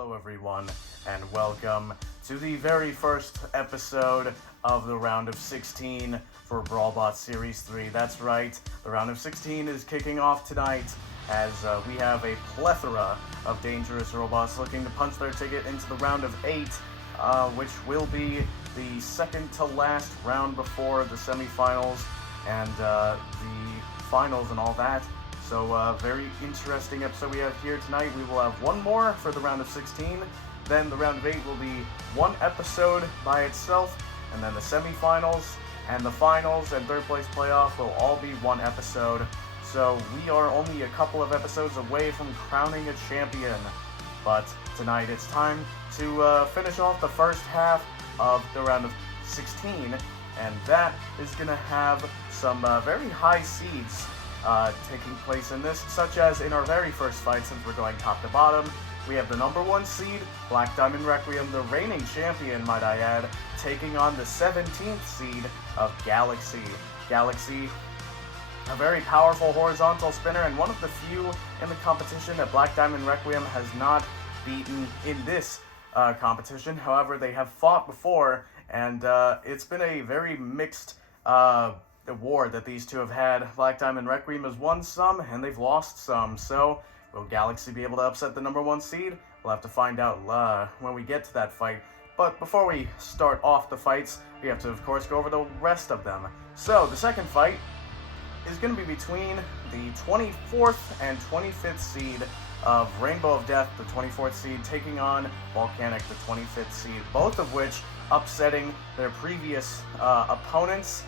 Hello everyone, and welcome to the very first episode of the Round of 16 for Brawlbots Series 3. That's right, the Round of 16 is kicking off tonight as we have a plethora of dangerous robots looking to punch their ticket into the Round of 8, which will be the second to last round before the semifinals and the finals and all that. So, very interesting episode we have here tonight. We will have one more for the round of 16, then the round of 8 will be one episode by itself, and then the semifinals and the finals and third place playoff will all be one episode. So we are only a couple of episodes away from crowning a champion. But tonight it's time to finish off the first half of the round of 16, and that is going to have some very high seeds taking place in this, such as in our very first fight, since we're going top to bottom. We have the number 1 seed, Black Diamond Requiem, the reigning champion, might I add, taking on the 17th seed of Galaxy. Galaxy, a very powerful horizontal spinner, and one of the few in the competition that Black Diamond Requiem has not beaten in this competition. However, they have fought before, and it's been a very mixed war that these two have had. Black Diamond Requiem has won some, and they've lost some. So, will Galaxy be able to upset the number 1 seed? We'll have to find out when we get to that fight. But before we start off the fights, we have to, of course, go over the rest of them. So, the second fight is going to be between the 24th and 25th seed of Rainbow of Death, the 24th seed, taking on Volcanic, the 25th seed, both of which upsetting their previous opponents,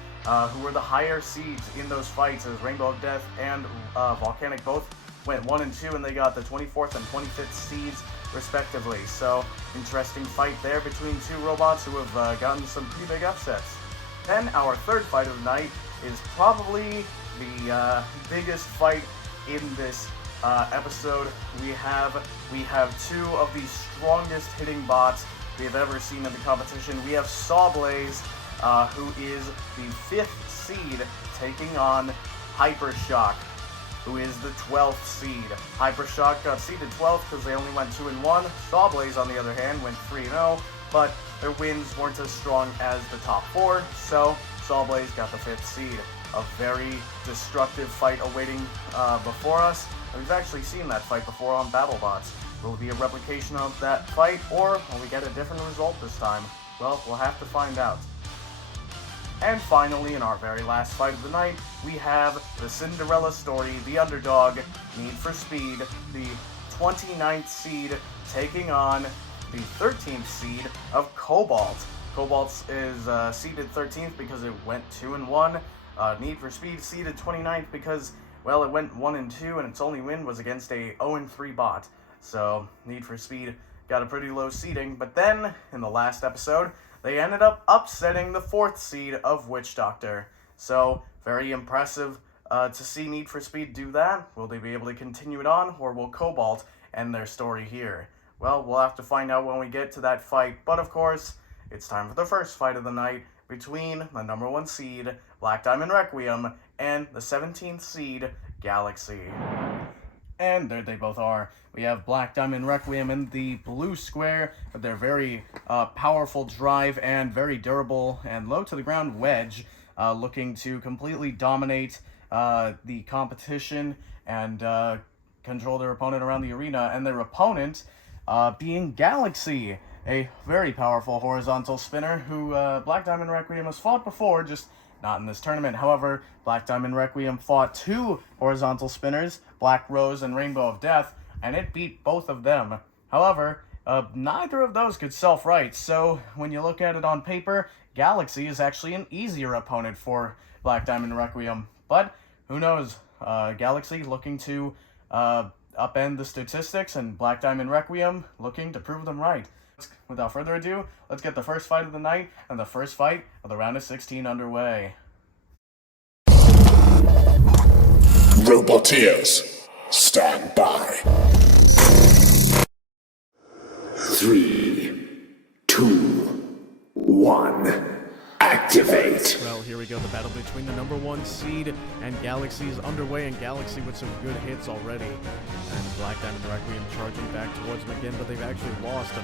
who were the higher seeds in those fights, as Rainbow of Death and Volcanic both went 1 and 2, and they got the 24th and 25th seeds respectively. So, interesting fight there between two robots who have gotten some pretty big upsets. Then our third fight of the night is probably the biggest fight in this episode. We have two of the strongest hitting bots we have ever seen in the competition. We have Sawblaze, who is the 5th seed, taking on Hypershock, who is the 12th seed. Hypershock got seeded 12th because they only went 2 and 1. Sawblaze, on the other hand, went 3 and 0, but their wins weren't as strong as the top 4, so Sawblaze got the 5th seed. A very destructive fight awaiting before us. We've actually seen that fight before on Battlebots. Will it be a replication of that fight, or will we get a different result this time? Well, we'll have to find out. And finally, in our very last fight of the night, we have the Cinderella story, the underdog, Need for Speed, the 29th seed, taking on the 13th seed of Cobalt. Cobalt is seeded 13th because it went 2 and 1. Need for Speed seeded 29th because, well, it went 1 and 2, and its only win was against a 0 and 3 bot. So, Need for Speed got a pretty low seeding, but then, in the last episode, they ended up upsetting the 4th seed of Witch Doctor. So, very impressive to see Need for Speed do that. Will they be able to continue it on, or will Cobalt end their story here? Well, we'll have to find out when we get to that fight, but of course, it's time for the first fight of the night between the number 1 seed, Black Diamond Requiem, and the 17th seed, Galaxy. And there they both are. We have Black Diamond Requiem in the blue square with their very powerful drive and very durable and low-to-the-ground wedge, looking to completely dominate the competition and control their opponent around the arena. And their opponent being Galaxy, a very powerful horizontal spinner who Black Diamond Requiem has fought before, just not in this tournament. However, Black Diamond Requiem fought 2 horizontal spinners, Black Rose and Rainbow of Death, and it beat both of them. However, neither of those could self-right, so when you look at it on paper, Galaxy is actually an easier opponent for Black Diamond Requiem. But, who knows, Galaxy looking to upend the statistics, and Black Diamond Requiem looking to prove them right. Without further ado, let's get the first fight of the night and the first fight of the round of 16 underway. Roboteers, stand by. 3, 2, 1, activate. Well, here we go. The battle between the #1 seed and Galaxy is underway, and Galaxy with some good hits already. And Black Diamond Requiem charging back towards them again, but they've actually lost a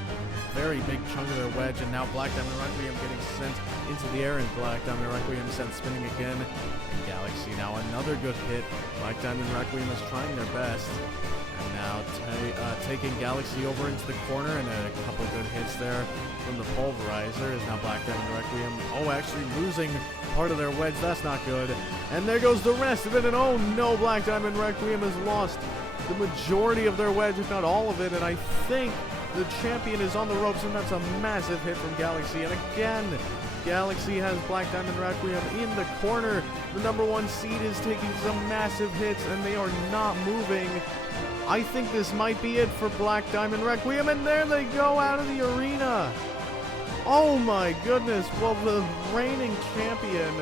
very big chunk of their wedge, and now Black Diamond Requiem getting sent into the air, and Black Diamond Requiem sent spinning again. And Galaxy now another good hit. Black Diamond Requiem is trying their best. And now taking Galaxy over into the corner, and a couple good hits there from the Pulverizer. Is now Black Diamond Requiem. Oh, actually losing part of their wedge. That's not good. And there goes the rest of it. And oh no, Black Diamond Requiem has lost the majority of their wedge, if not all of it. And I think the champion is on the ropes, and that's a massive hit from Galaxy. And again, Galaxy has Black Diamond Requiem in the corner. The #1 seed is taking some massive hits, and they are not moving. I think this might be it for Black Diamond Requiem, and there they go out of the arena. Oh my goodness. Well, the reigning champion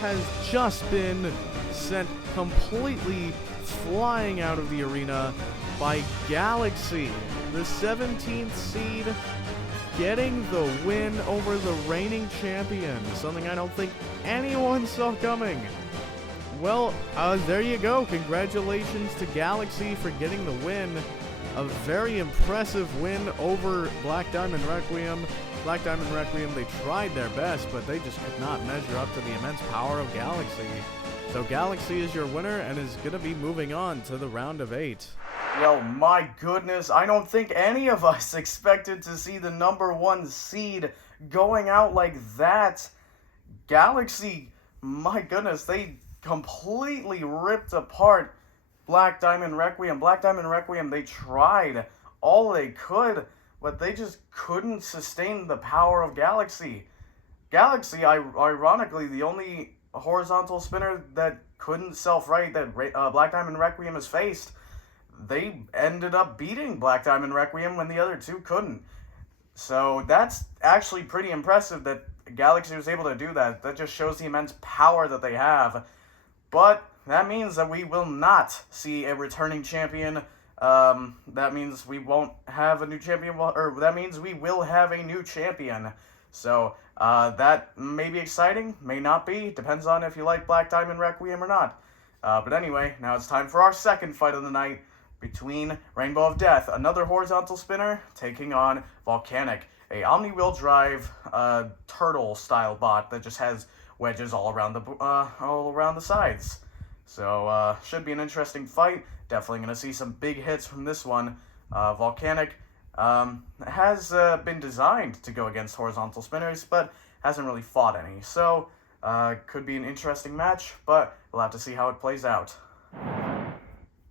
has just been sent completely flying out of the arena by Galaxy, the 17th seed, getting the win over the reigning champion, something I don't think anyone saw coming. Well, there you go. Congratulations to Galaxy for getting the win. A very impressive win over Black Diamond Requiem. Black Diamond Requiem, they tried their best, but they just could not measure up to the immense power of Galaxy. So Galaxy is your winner and is going to be moving on to the round of 8. Yo, my goodness, I don't think any of us expected to see the #1 seed going out like that. Galaxy, my goodness, they completely ripped apart Black Diamond Requiem. Black Diamond Requiem, they tried all they could, but they just couldn't sustain the power of Galaxy. Galaxy, ironically, the only horizontal spinner that couldn't self-right that Black Diamond Requiem has faced. They ended up beating Black Diamond Requiem when the other two couldn't. So that's actually pretty impressive that Galaxy was able to do that. That just shows the immense power that they have. But that means that we will not see a returning champion. That means we won't have a new champion, or that means we will have a new champion. So that may be exciting, may not be. Depends on if you like Black Diamond Requiem or not. But anyway, now it's time for our second fight of the night between Rainbow of Death, another horizontal spinner, taking on Volcanic, a omni-wheel drive turtle-style bot that just has wedges all around the sides. So should be an interesting fight. Definitely going to see some big hits from this one. Volcanic has been designed to go against horizontal spinners, but hasn't really fought any. So could be an interesting match, but we'll have to see how it plays out.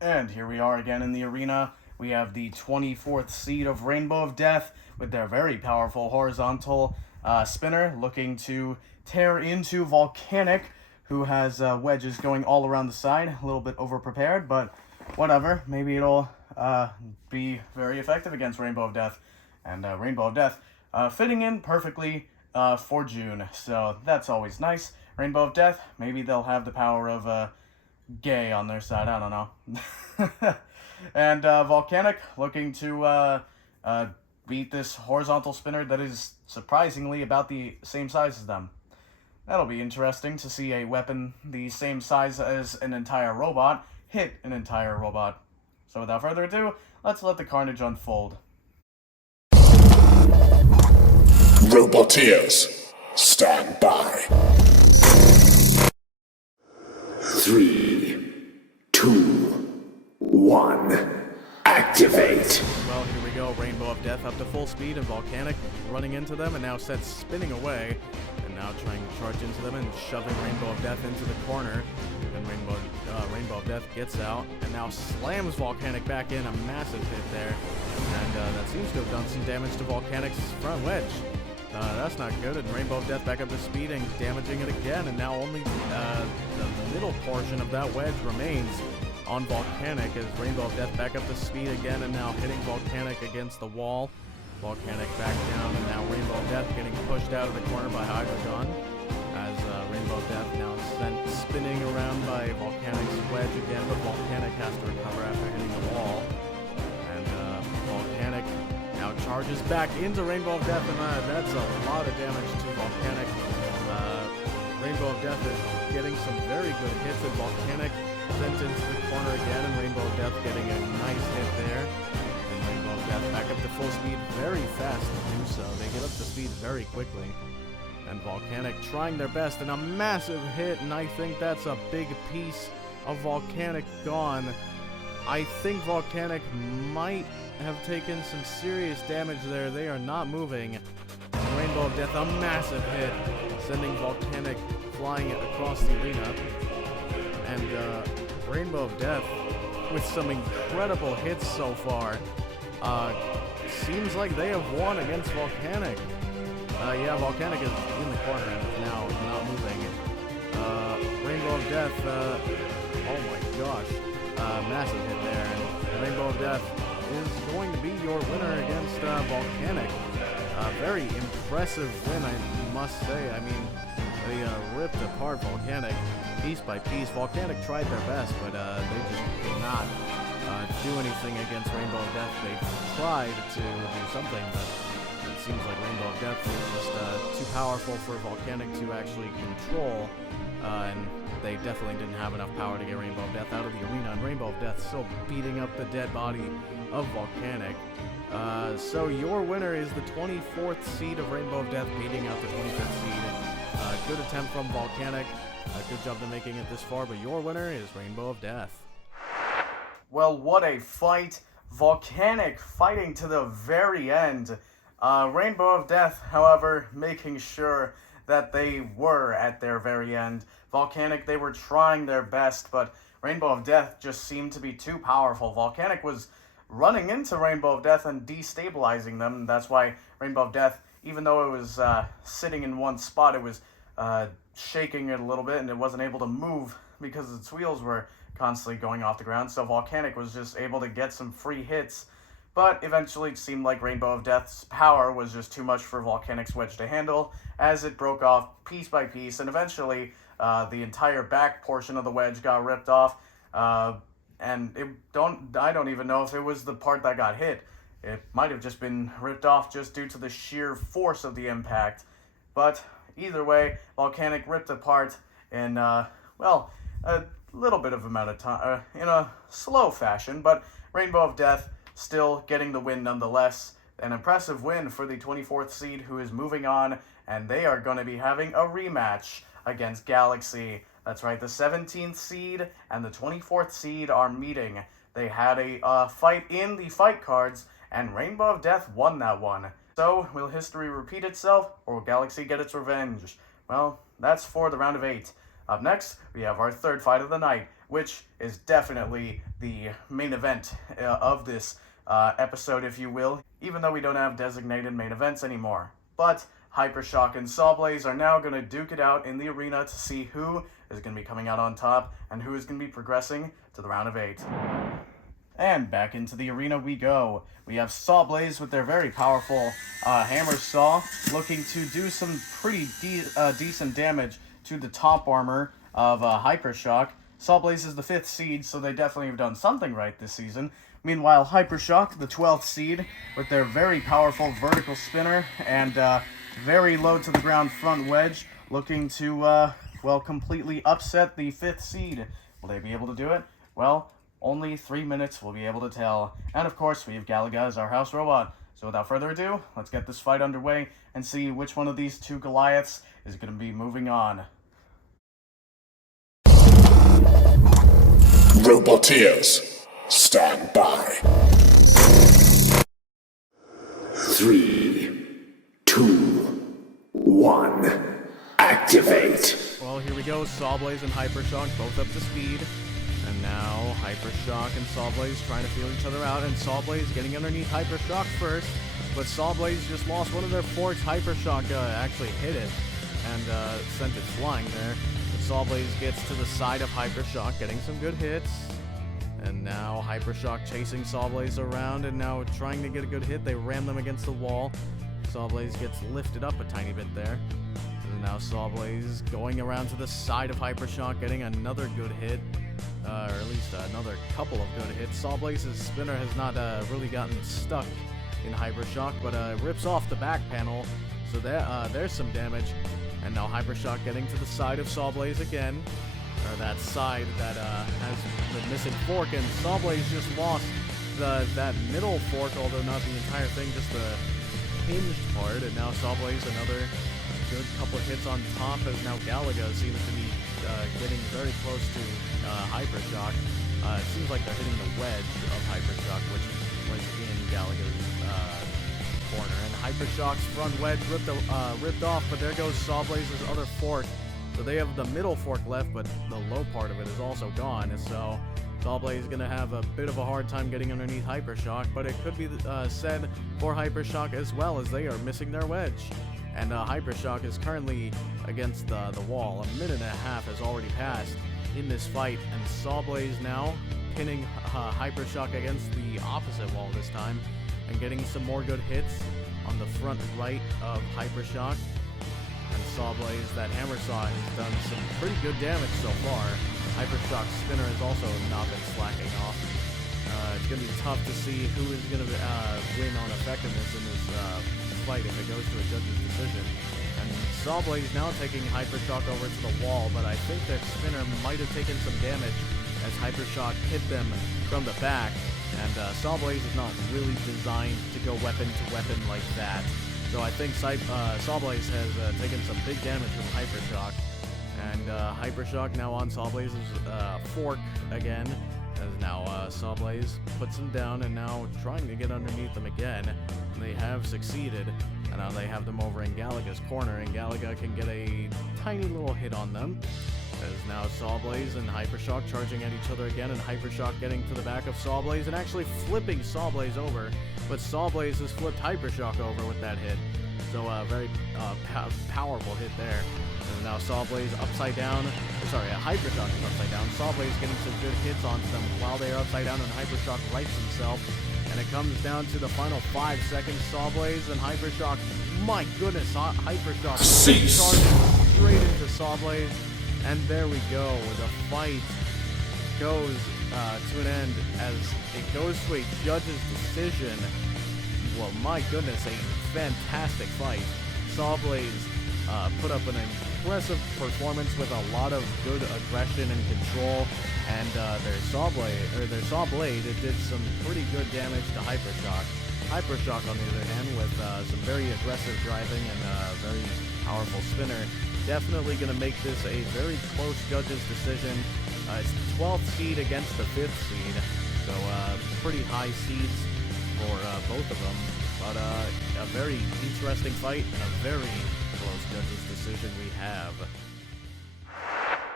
And here we are again in the arena. We have the 24th seed of Rainbow of Death with their very powerful horizontal spinner looking to tear into Volcanic, who has wedges going all around the side. A little bit overprepared, but whatever. Maybe it'll be very effective against Rainbow of Death. And Rainbow of Death fitting in perfectly for June. So that's always nice. Rainbow of Death, maybe they'll have the power of gay on their side. I don't know. And Volcanic looking to beat this horizontal spinner that is surprisingly about the same size as them. That'll be interesting to see a weapon the same size as an entire robot hit an entire robot. So without further ado, let's let the carnage unfold. Roboteers, stand by. 3, 2, 1, activate. Well, here we go. Rainbow of Death up to full speed, and Volcanic running into them, and now set spinning away, and now trying to charge into them and shoving Rainbow of Death into the corner. And Rainbow of Death gets out and now slams Volcanic back in, a massive hit there, and that seems to have done some damage to Volcanic's front wedge. That's not good, and Rainbow of Death back up to speed and damaging it again, and now only the middle portion of that wedge remains on Volcanic as Rainbow of Death back up to speed again, and now hitting Volcanic against the wall. Volcanic back down, and now Rainbow of Death getting pushed out of the corner by Hydreigon, as Rainbow of Death now sent spinning around by Volcanic's wedge again, but Volcanic has to recover after hitting the wall. And Volcanic now charges back into Rainbow of Death, and that's a lot of damage to Volcanic. Rainbow of Death is getting some very good hits, and Volcanic sent into the corner again, and Rainbow of Death getting a nice hit there. And Rainbow of Death back up to full speed very fast to do so. They get up to speed very quickly. And Volcanic trying their best, and a massive hit, and I think that's a big piece of Volcanic gone. I think Volcanic might have taken some serious damage there. They are not moving. And Rainbow of Death, a massive hit, sending Volcanic flying across the arena. And Rainbow of Death, with some incredible hits so far, seems like they have won against Volcanic. Yeah, Volcanic is in the corner and is now not moving. Rainbow of Death, oh my gosh, massive hit there. And Rainbow of Death is going to be your winner against Volcanic. Very impressive win, I must say. I mean, they ripped apart Volcanic piece by piece. Volcanic tried their best, but they just did not do anything against Rainbow of Death. They tried to do something, but it seems like Rainbow of Death is just too powerful for Volcanic to actually control, and they definitely didn't have enough power to get Rainbow of Death out of the arena, and Rainbow of Death still beating up the dead body of Volcanic. So your winner is the 24th seed of Rainbow of Death beating out the 25th seed. Good attempt from Volcanic. Good job to making it this far, but your winner is Rainbow of Death. Well, what a fight. Volcanic fighting to the very end. Rainbow of Death, however, making sure that they were at their very end. Volcanic, they were trying their best, but Rainbow of Death just seemed to be too powerful. Volcanic was running into Rainbow of Death and destabilizing them. That's why Rainbow of Death, even though it was sitting in one spot, it was shaking it a little bit, and it wasn't able to move because its wheels were constantly going off the ground. So Volcanic was just able to get some free hits, but eventually it seemed like Rainbow of Death's power was just too much for Volcanic's wedge to handle, as it broke off piece by piece, and eventually the entire back portion of the wedge got ripped off, and I don't even know if it was the part that got hit. It might have just been ripped off just due to the sheer force of the impact. But either way, Volcanic ripped apart in, well, a little bit of amount of time, in a slow fashion, but Rainbow of Death still getting the win nonetheless. An impressive win for the 24th seed, who is moving on, and they are going to be having a rematch against Galaxy. That's right, the 17th seed and the 24th seed are meeting. They had a fight in the fight cards, and Rainbow of Death won that one. So, will history repeat itself, or will Galaxy get its revenge? Well, that's for the round of 8. Up next, we have our third fight of the night, which is definitely the main event of this episode, if you will, even though we don't have designated main events anymore. But Hypershock and Sawblaze are now going to duke it out in the arena to see who is going to be coming out on top and who is going to be progressing to the round of 8. And back into the arena we go. We have Sawblaze with their very powerful hammer saw, looking to do some pretty decent damage to the top armor of Hypershock. Sawblaze is the 5th seed, so they definitely have done something right this season. Meanwhile, Hypershock, the 12th seed, with their very powerful vertical spinner and very low to the ground front wedge, looking to, well, completely upset the 5th seed. Will they be able to do it? Well, only 3 minutes will be able to tell. And of course, we have Galaga as our house robot. So without further ado, let's get this fight underway and see which one of these two Goliaths is going to be moving on. Roboteers, stand by. 3, 2, 1, activate. Well, here we go. Sawblaze and Hypershock both up to speed. And now Hypershock and Sawblaze trying to feel each other out, and Sawblaze getting underneath Hypershock first, but Sawblaze just lost one of their forks. Hypershock actually hit it and sent it flying there. But Sawblaze gets to the side of Hypershock, getting some good hits. And now Hypershock chasing Sawblaze around and now trying to get a good hit. They ram them against the wall. Sawblaze gets lifted up a tiny bit there. And now Sawblaze going around to the side of Hypershock, getting another good hit. Or at least another couple of good hits. Sawblaze's spinner has not really gotten stuck in Hypershock, but rips off the back panel. So there's some damage. And now Hypershock getting to the side of Sawblaze again. Or that side that has the missing fork, and Sawblaze just lost that middle fork, although not the entire thing, just the hinged part. And now Sawblaze, another good couple of hits on top, as now Galaga seems to be getting very close to Hypershock. It seems like they're hitting the wedge of Hypershock, which was in Galaga's corner. And Hypershock's front wedge ripped off, but there goes Sawblaze's other fork. So they have the middle fork left, but the low part of it is also gone. So Sawblaze is going to have a bit of a hard time getting underneath Hypershock, but it could be said for Hypershock as well, as they are missing their wedge. And Hypershock is currently against the wall. A minute and a half has already passed in this fight, and Sawblaze now pinning Hypershock against the opposite wall this time, and getting some more good hits on the front right of Hypershock. And Sawblaze, that hammer saw, has done some pretty good damage so far. Hypershock's spinner has also not been slacking off. It's going to be tough to see who is going to win on effectiveness in this fight if it goes to a judge's decision. And Sawblaze now taking Hypershock over to the wall, but I think that spinner might have taken some damage as Hypershock hit them from the back. And Sawblaze is not really designed to go weapon to weapon like that. So I think Sawblaze has taken some big damage from Hypershock. And Hypershock now on Sawblaze's fork again, as now Sawblaze puts him down and now trying to get underneath them again. And they have succeeded. And now they have them over in Galaga's corner, and Galaga can get a tiny little hit on them. As now Sawblaze and Hypershock charging at each other again, and Hypershock getting to the back of Sawblaze and actually flipping Sawblaze over, but Sawblaze has flipped Hypershock over with that hit. So a very powerful hit there. And now Sawblaze upside down. Sorry, Hypershock is upside down. Sawblaze getting some good hits onto them while they are upside down, and Hypershock rights himself. And it comes down to the final 5 seconds. Sawblaze and Hypershock. My goodness, Hypershock charging straight into Sawblaze. And there we go. The fight goes to an end as it goes to a judge's decision. Well, my goodness, a fantastic fight. Sawblaze put up an impressive performance with a lot of good aggression and control, and their saw blade it did some pretty good damage to Hypershock. Hypershock, on the other hand, with some very aggressive driving and a very powerful spinner, definitely going to make this a very close judge's decision. It's the 12th seed against the 5th seed, so pretty high seeds for both of them, but a very interesting fight and a very close judge's decision we have.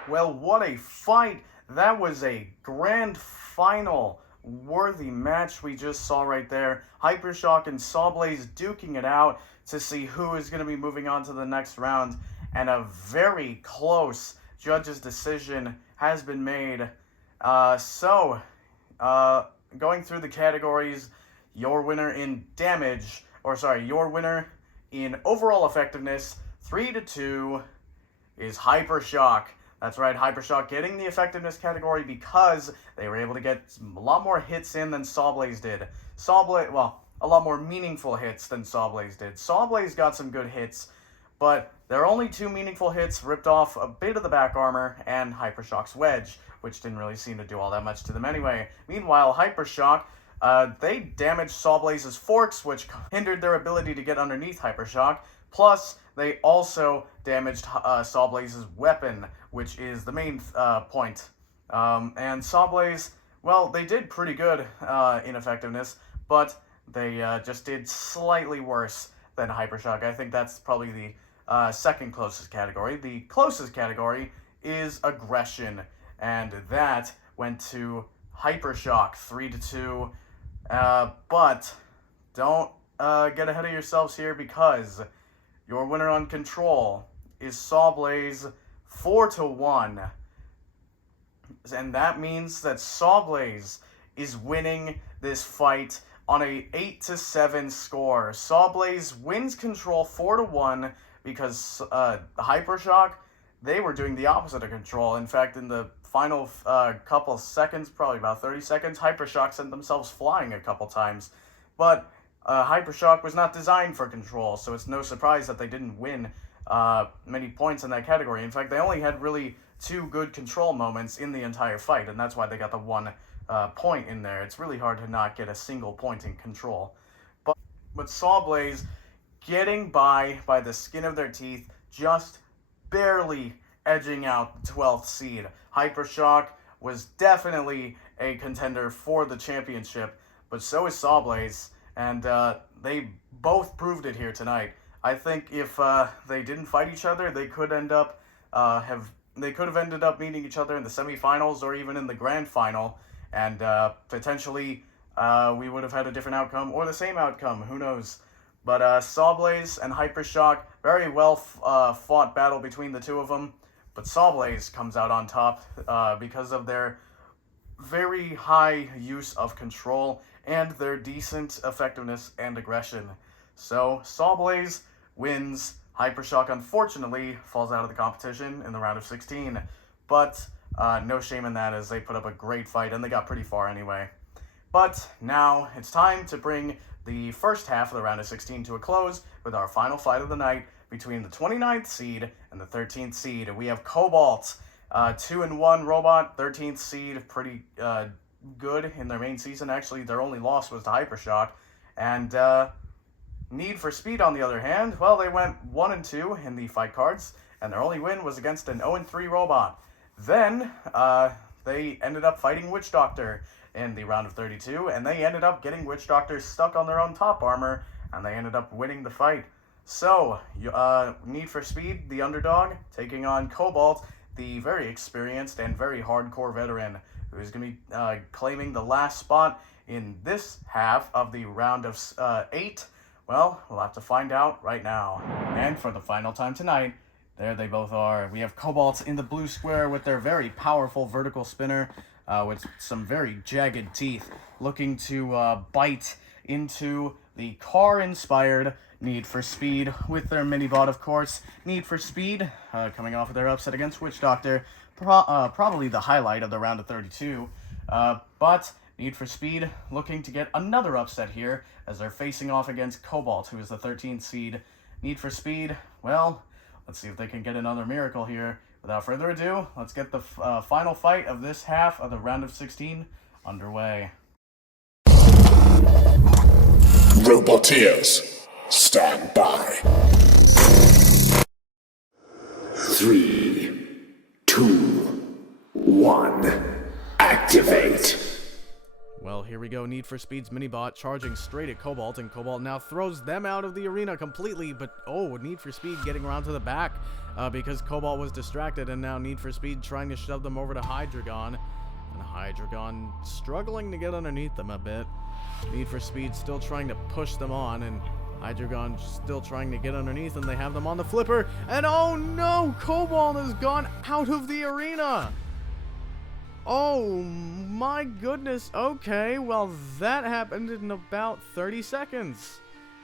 Well, what a fight! That was a grand final worthy match we just saw right there. Hypershock and Sawblaze duking it out to see who is going to be moving on to the next round, and a very close judge's decision has been made. Going through the categories, your winner in your winner in overall effectiveness, 3-2, is Hypershock. That's right, Hypershock getting the effectiveness category because they were able to get a lot more hits in than Sawblaze did. A lot more meaningful hits than Sawblaze did. Sawblaze got some good hits, but their only 2 meaningful hits ripped off a bit of the back armor and Hypershock's wedge, which didn't really seem to do all that much to them anyway. Meanwhile, Hypershock, they damaged Sawblaze's forks, which hindered their ability to get underneath Hypershock. Plus, they also damaged Sawblaze's weapon, which is the main point. And Sawblaze, well, they did pretty good in effectiveness, but they just did slightly worse than Hypershock. I think that's probably the second closest category. The closest category is aggression, and that went to Hypershock, 3-2. But don't get ahead of yourselves here, because your winner on control is Sawblaze, 4-1. And that means that Sawblaze is winning this fight on a 8-7 score. Sawblaze wins control 4-1 because Hypershock, they were doing the opposite of control. In fact, in the final couple seconds, probably about 30 seconds, Hypershock sent themselves flying a couple times. But Hypershock was not designed for control, so it's no surprise that they didn't win many points in that category. In fact, they only had really 2 good control moments in the entire fight, and that's why they got the 1 point in there. It's really hard to not get a single point in control. But Sawblaze getting by the skin of their teeth, just barely edging out the 12th seed. Hypershock was definitely a contender for the championship, but so is Sawblaze, and they both proved it here tonight. I think if they didn't fight each other, they could end up they could have ended up meeting each other in the semifinals or even in the grand final, and potentially we would have had a different outcome or the same outcome. Who knows? But Sawblaze and Hypershock, very well fought battle between the two of them. But Sawblaze comes out on top because of their very high use of control and their decent effectiveness and aggression. So Sawblaze wins. Hypershock, unfortunately, falls out of the competition in the round of 16. But no shame in that, as they put up a great fight, and they got pretty far anyway. But now it's time to bring the first half of the round of 16 to a close with our final fight of the night between the 29th seed and the 13th seed. We have Cobalt, 2-1 robot, 13th seed, pretty good in their main season. Actually, their only loss was to Hypershock. And Need for Speed, on the other hand, well, they went 1-2 in the fight cards, and their only win was against an 0-3 robot. Then they ended up fighting Witch Doctor in the round of 32, and they ended up getting Witch Doctor stuck on their own top armor, and they ended up winning the fight. So, Need for Speed, the underdog, taking on Cobalt, the very experienced and very hardcore veteran, who is going to be claiming the last spot in this half of the round of 8. Well, we'll have to find out right now. And for the final time tonight, there they both are. We have Cobalt in the blue square with their very powerful vertical spinner, with some very jagged teeth, looking to bite into the car-inspired Need for Speed with their mini-bot, of course. Need for Speed, coming off of their upset against Witch Doctor, probably the highlight of the round of 32. But Need for Speed looking to get another upset here as they're facing off against Cobalt, who is the 13th seed. Need for Speed, well, let's see if they can get another miracle here. Without further ado, let's get the final fight of this half of the round of 16 underway. Roboteers, stand by. 3, 2, 1, activate. Well, here we go. Need for Speed's minibot charging straight at Cobalt, and Cobalt now throws them out of the arena completely, but Need for Speed getting around to the back because Cobalt was distracted, and now Need for Speed trying to shove them over to Hydreigon, and Hydreigon struggling to get underneath them a bit. Need for Speed still trying to push them on, and Hydreigon still trying to get underneath, and they have them on the flipper, and oh no! Cobalt has gone out of the arena! Oh my goodness, okay, well that happened in about 30 seconds.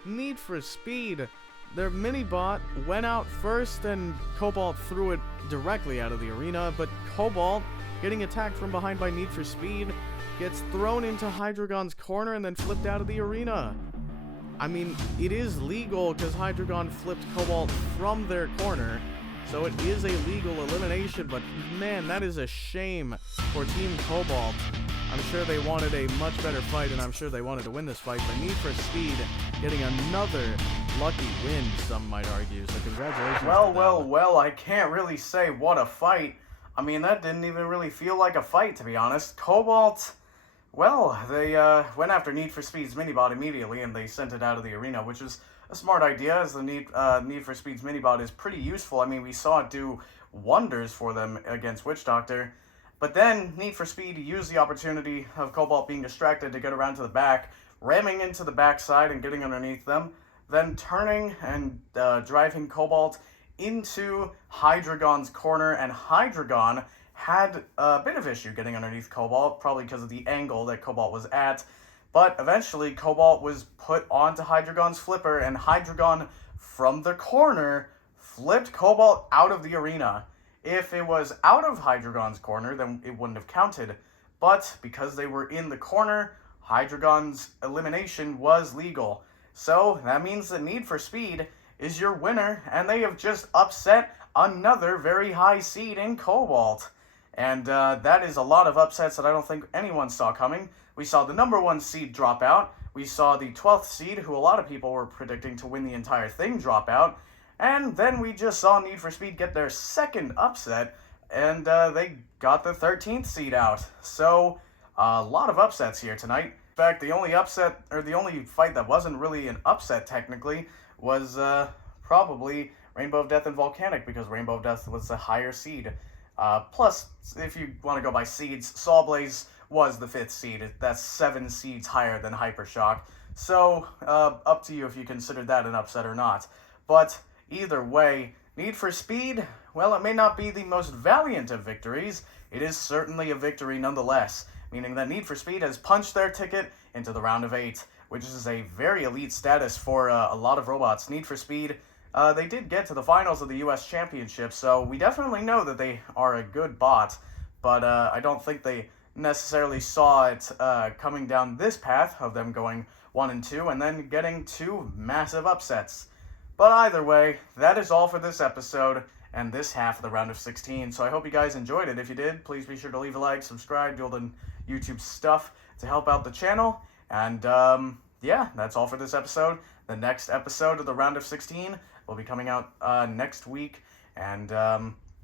Need for Speed, their mini-bot went out first and Cobalt threw it directly out of the arena, but Cobalt, getting attacked from behind by Need for Speed, gets thrown into Hydreigon's corner and then flipped out of the arena. I mean, it is legal because Hydreigon flipped Cobalt from their corner, so it is a legal elimination, but man, that is a shame for Team Cobalt. I'm sure they wanted a much better fight, and I'm sure they wanted to win this fight, but Need for Speed getting another lucky win, some might argue, so congratulations to them. Well, I can't really say what a fight. I mean, that didn't even really feel like a fight, to be honest. Cobalt, well, they went after Need for Speed's minibot immediately, and they sent it out of the arena, which is a smart idea, as the Need for Speed's minibot is pretty useful. I mean, we saw it do wonders for them against Witch Doctor. But then Need for Speed used the opportunity of Cobalt being distracted to get around to the back, ramming into the backside and getting underneath them, then turning and driving Cobalt into Hydreigon's corner, and Hydreigon had a bit of issue getting underneath Cobalt, probably because of the angle that Cobalt was at. But eventually, Cobalt was put onto Hydreigon's flipper, and Hydreigon, from the corner, flipped Cobalt out of the arena. If it was out of Hydreigon's corner, then it wouldn't have counted. But because they were in the corner, Hydreigon's elimination was legal. So that means that Need for Speed is your winner, and they have just upset another very high seed in Cobalt. And that is a lot of upsets that I don't think anyone saw coming. We saw the number 1 seed drop out. We saw the 12th seed, who a lot of people were predicting to win the entire thing, drop out. And then we just saw Need for Speed get their second upset, and they got the 13th seed out. So, a lot of upsets here tonight. In fact, the only upset, or the only fight that wasn't really an upset technically, was probably Rainbow of Death and Volcanic, because Rainbow of Death was the higher seed. Plus, if you want to go by seeds, Sawblaze was the 5th seed. That's 7 seeds higher than Hypershock. So, up to you if you consider that an upset or not. But, either way, Need for Speed, well, it may not be the most valiant of victories. It is certainly a victory nonetheless, meaning that Need for Speed has punched their ticket into the round of 8, which is a very elite status for a lot of robots. Need for Speed, they did get to the finals of the US Championship, so we definitely know that they are a good bot, but I don't think they necessarily saw it coming down this path of them going 1 and 2 and then getting 2 massive upsets. But either way, that is all for this episode and this half of the round of 16. So I hope you guys enjoyed it. If you did, please be sure to leave a like, subscribe, do all the YouTube stuff to help out the channel. And yeah, that's all for this episode. The next episode of the round of 16 will be coming out next week. And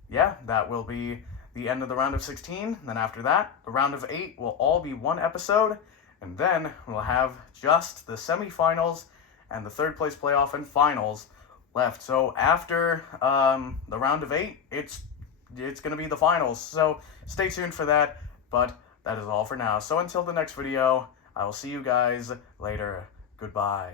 yeah, that will be the end of the round of 16. Then after that, the round of 8 will all be 1 episode. And then we'll have just the semifinals and the 3rd place playoff and finals left. So after the round of 8, it's going to be the finals. So stay tuned for that. But that is all for now. So until the next video, I will see you guys later. Goodbye.